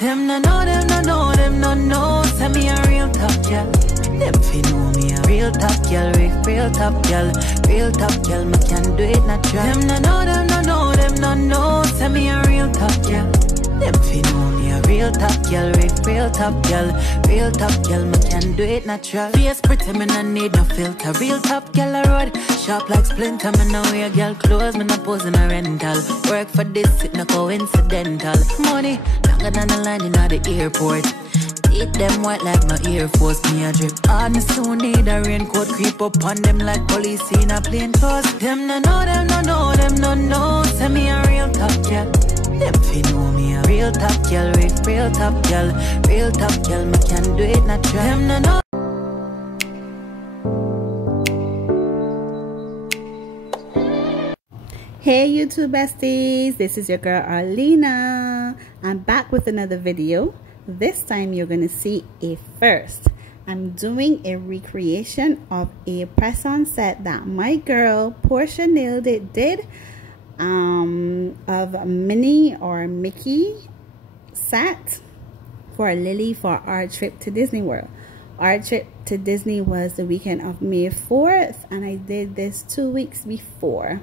Them no know, them no know, them no know. Say me a real top girl. Them fi know me a real top girl, real top girl, real top girl. Me can do it natural. Them no know, them no know, them no know. Say me a real top girl. Them fi know me a real top girl, real top girl, real top girl. Me can do it natural. Face pretty, me no need no filter. Real top girl a road, sharp like splinter. Me no wear girl clothes, me no pose in a rental. Work for this, it no coincidental. Money longer than the line in the airport. Eat them white like my Air Force. Me a drip hard, me soon need a raincoat. Creep up on them like police in a plain clothes. Them no know, them no know, them no know. Say me a real top girl. Them fi know me a real top girl, real top girl, real top girl. Me can do it natural. Them no know. Hey YouTube besties, this is your girl Arlena. I'm back with another video. This time you're gonna see a first. I'm doing a recreation of a press-on set that my girl Portia Nailed It did of Minnie or Mickey set for Lily for our trip to Disney World. Our trip to Disney was the weekend of May 4th, and I did this 2 weeks before.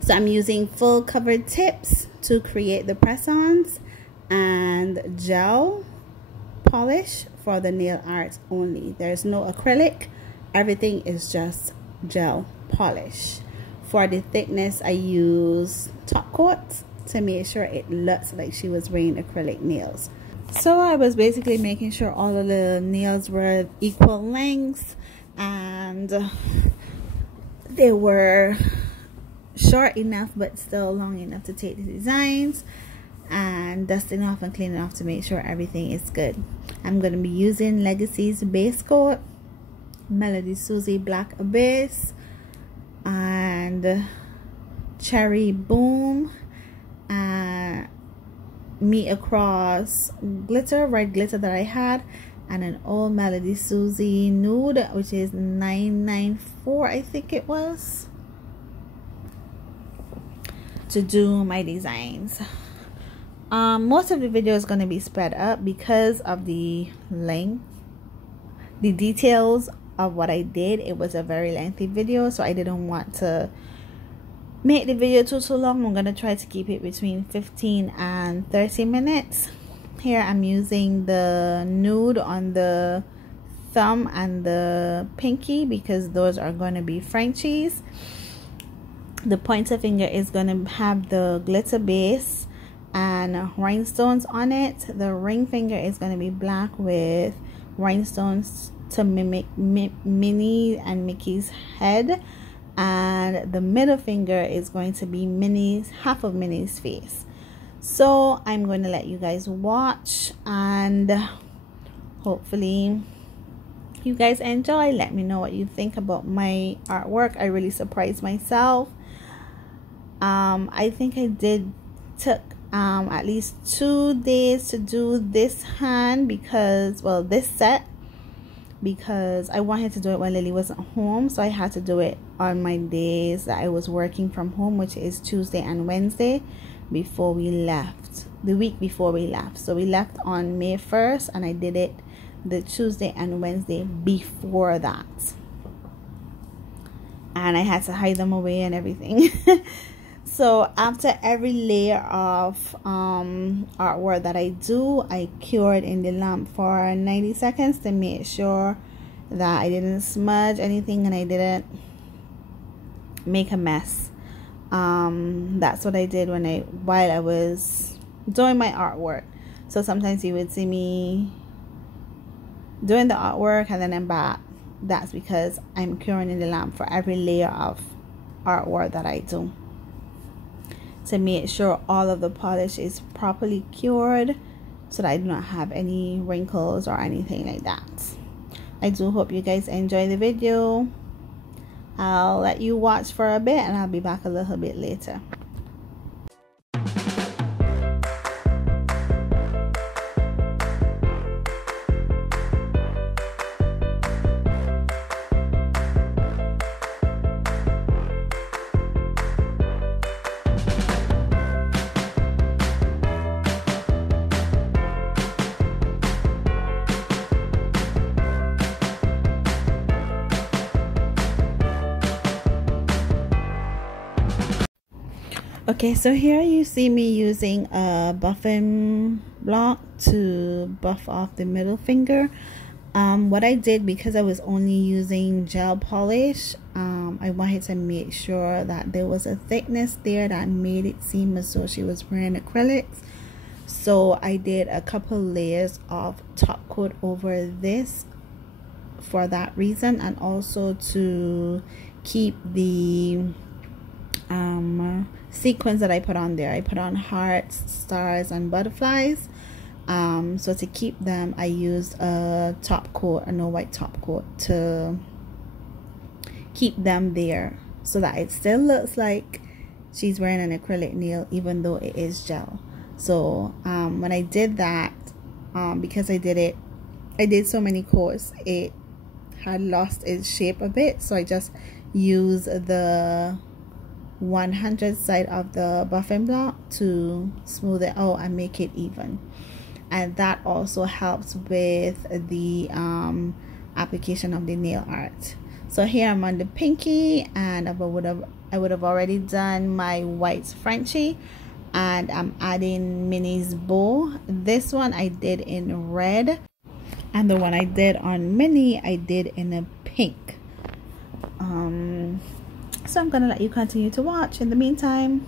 So I'm using full covered tips to create the press-ons and gel polish for the nail art only. There's no acrylic, everything is just gel polish. For the thickness, I use top coat to make sure it looks like she was wearing acrylic nails. So I was basically making sure all of the nails were equal length and they were short enough but still long enough to take the designs, and dusting off and cleaning off to make sure everything is good. I'm going to be using Legacy's base coat, Melody Susie Black Abyss, and Cherry Boom, and Meet Across glitter, red glitter that I had, and an old Melody Susie Nude, which is 994 I think it was, to do my designs. Most of the video is going to be spread up because of the length, the details of what I did. It was a very lengthy video, so I didn't want to make the video too long. I'm going to try to keep it between 15 and 30 minutes. Here I'm using the nude on the thumb and the pinky because those are going to be Frenchies. The pointer finger is going to have the glitter base and rhinestones on it. The ring finger is going to be black with rhinestones to mimic Minnie and Mickey's head, and the middle finger is going to be half of Minnie's face. So I'm going to let you guys watch, and hopefully you guys enjoy. Let me know what you think about my artwork. I really surprised myself. I think I took at least 2 days to do this hand because, well, this set, because I wanted to do it when Lily wasn't home, so I had to do it on my days that I was working from home, which is Tuesday and Wednesday before we left, the week before we left. So we left on May 1st and I did it the Tuesday and Wednesday before that, and I had to hide them away and everything. So after every layer of artwork that I do, I cured in the lamp for 90 seconds to make sure that I didn't smudge anything and I didn't make a mess. That's what I did while I was doing my artwork. So sometimes you would see me doing the artwork and then I'm back. That's because I'm curing in the lamp for every layer of artwork that I do, to make sure all of the polish is properly cured so that I do not have any wrinkles or anything like that. I do hope you guys enjoy the video. I'll let you watch for a bit and I'll be back a little bit later. Okay, so here you see me using a buffing block to buff off the middle finger. What I did, because I was only using gel polish, I wanted to make sure that there was a thickness there that made it seem as though she was wearing acrylics. So I did a couple layers of top coat over this for that reason, and also to keep the sequins that I put on there. I put on hearts, stars, and butterflies. So to keep them, I used a top coat, a no white top coat, to keep them there so that it still looks like she's wearing an acrylic nail even though it is gel. So when I did that, because I did so many coats, it had lost its shape a bit, so I just used the 100 side of the buffing block to smooth it out and make it even. And that also helps with the application of the nail art. So here I'm on the pinky, and I would have already done my white Frenchie, and I'm adding Minnie's bow. This one I did in red, and the one I did on Minnie I did in a pink. So I'm gonna let you continue to watch in the meantime.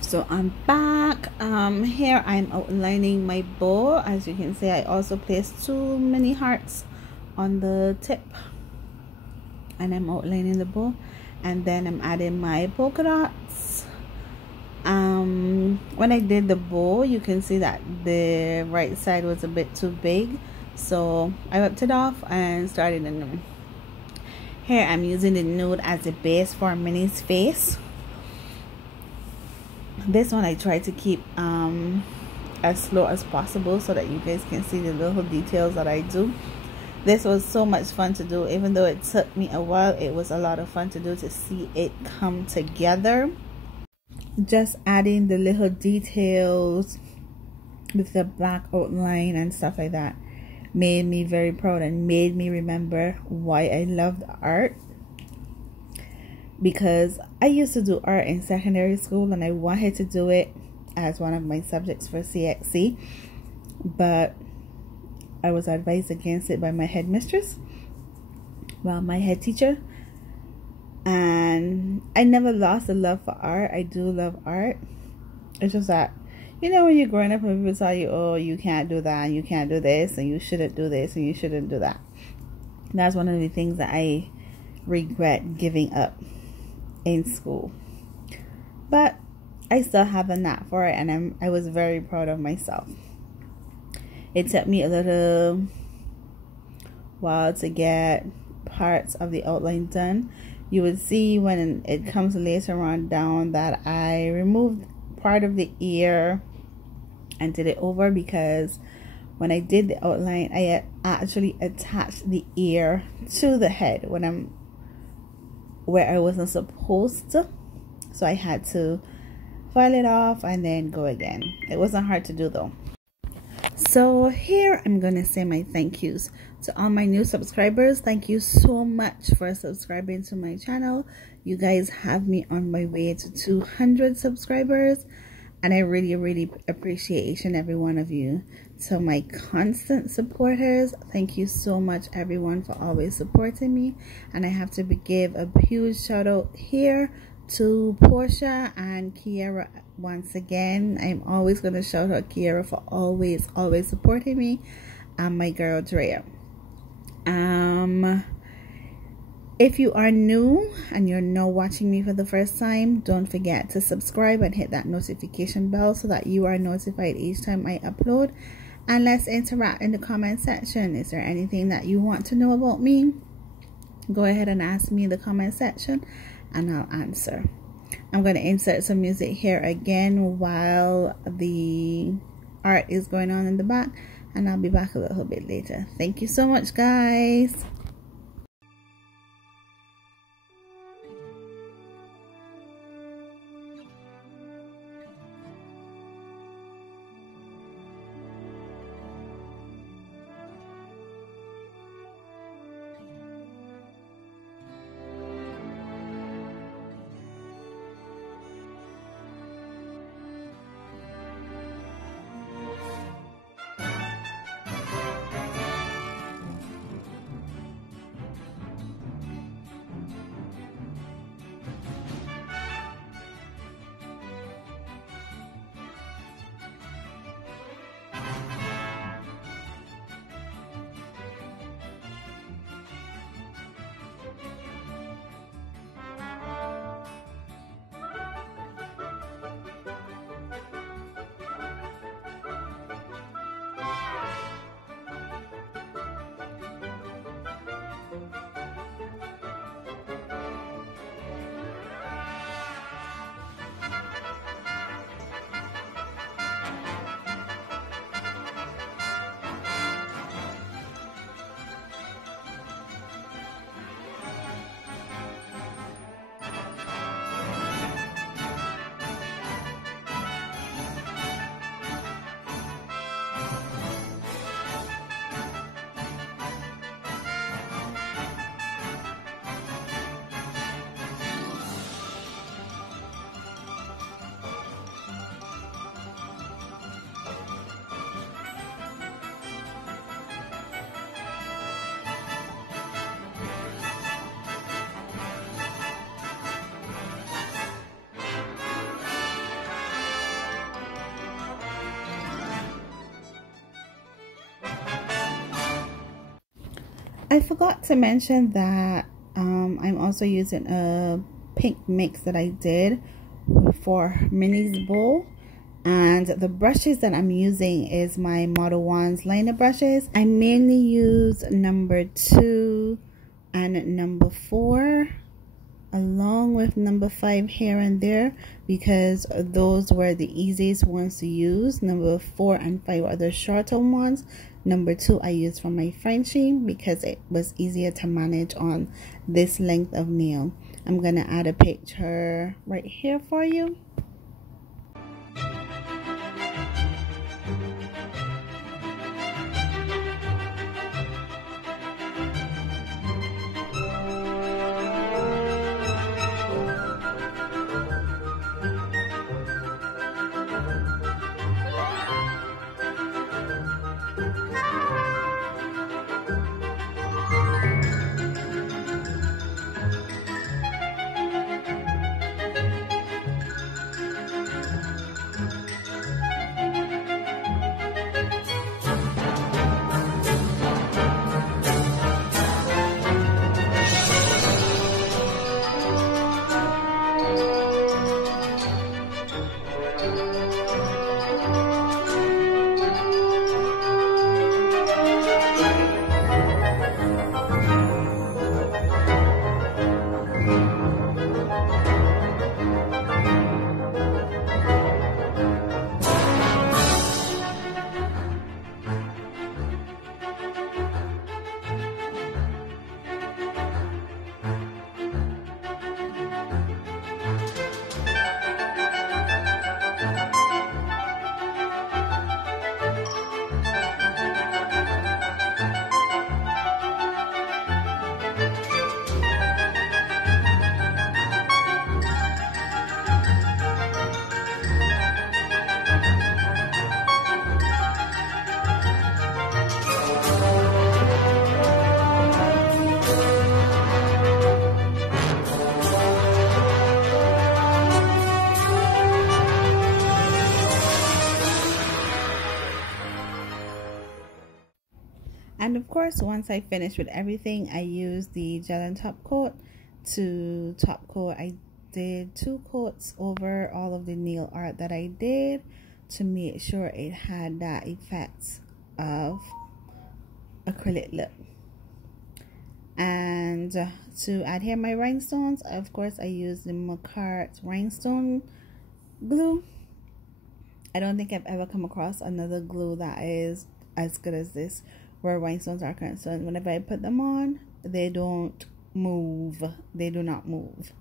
So I'm back. Here I'm outlining my bow. As you can see, I also placed 2 mini hearts on the tip, and I'm outlining the bow, and then I'm adding my polka dots. When I did the bow, you can see that the right side was a bit too big, so I ripped it off and started a new. Here I'm using the nude as a base for Minnie's face. This one I try to keep as slow as possible so that you guys can see the little details that I do. This was so much fun to do. Even though it took me a while, it was a lot of fun to do, to see it come together. Just adding the little details with the black outline and stuff like that made me very proud and made me remember why I loved art. Because I used to do art in secondary school, and I wanted to do it as one of my subjects for CXC, but I was advised against it by my headmistress, well, my head teacher, And I never lost the love for art. I do love art. It's just that, you know, when you're growing up and people tell you, oh, you can't do that, and you can't do this, and you shouldn't do this, and you shouldn't do that. That's one of the things that I regret giving up in school. But I still have a knack for it, and I was very proud of myself. It took me a little while to get parts of the outline done. You would see when it comes later on down that I removed part of the ear and did it over, because when I did the outline, I actually attached the ear to the head where I wasn't supposed to. So I had to file it off and then go again. It wasn't hard to do though. So here I'm gonna say my thank yous to all my new subscribers. Thank you so much for subscribing to my channel. You guys have me on my way to 200 subscribers, and I really appreciate each and every one of you. To my constant supporters, thank you so much everyone for always supporting me. And I have to give a huge shout out here to Portia and Kiara once again. I'm always going to shout out Kiara for always supporting me, and my girl Drea. If you are new and you're now watching me for the first time, don't forget to subscribe and hit that notification bell so that you are notified each time I upload. And let's interact in the comment section. Is there anything that you want to know about me? Go ahead and ask me in the comment section and I'll answer. I'm going to insert some music here again while the art is going on in the back, and I'll be back a little bit later. Thank you so much, guys. I forgot to mention that I'm also using a pink mix that I did for Minnie's bowl, and the brushes that I'm using is my Model Wands liner brushes. I mainly use number 2 and number 4 along with number 5 here and there, because those were the easiest ones to use. Number 4 and 5 are the shorter ones. Number 2 I used for my Frenchie because it was easier to manage on this length of nail. I'm gonna add a picture right here for you. And of course, once I finish with everything, I use the gel and top coat to top coat. I did 2 coats over all of the nail art that I did to make sure it had that effect of acrylic lip. And to adhere my rhinestones, of course, I use the Rhinestone Glue. I don't think I've ever come across another glue that is as good as this, where rhinestones are concerned. Whenever I put them on, they don't move. They do not move.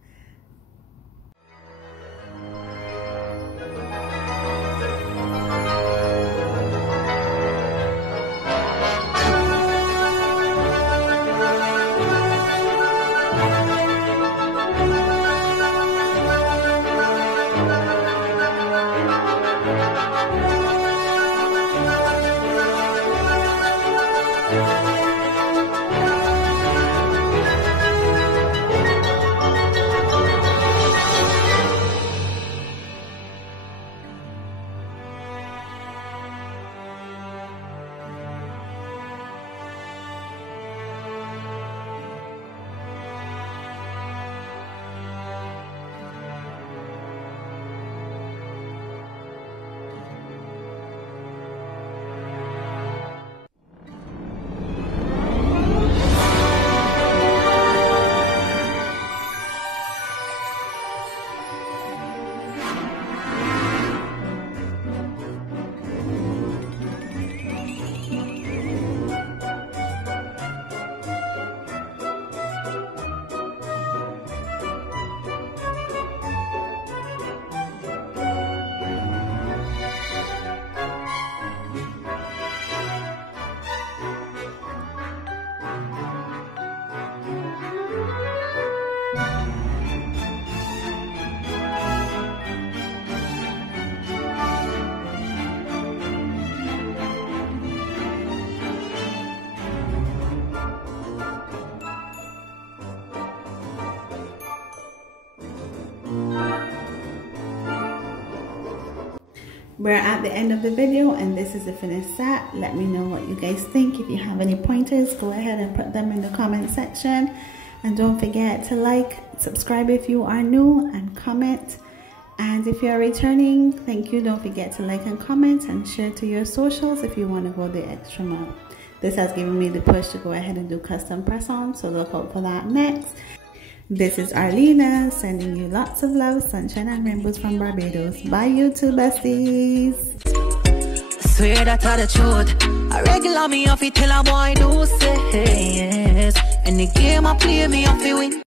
We're at the end of the video and this is the finished set. Let me know what you guys think. If you have any pointers, go ahead and put them in the comment section. And don't forget to like, subscribe if you are new, and comment. And if you're returning, thank you. Don't forget to like and comment and share to your socials if you want to go the extra mile. This has given me the push to go ahead and do custom press-on, so look out for that next. This is Arlena sending you lots of love, sunshine and rainbows from Barbados. Bye YouTube besties. I swear that are the truth. I regular me off it till a boy do say yes. And the game I play me off it win.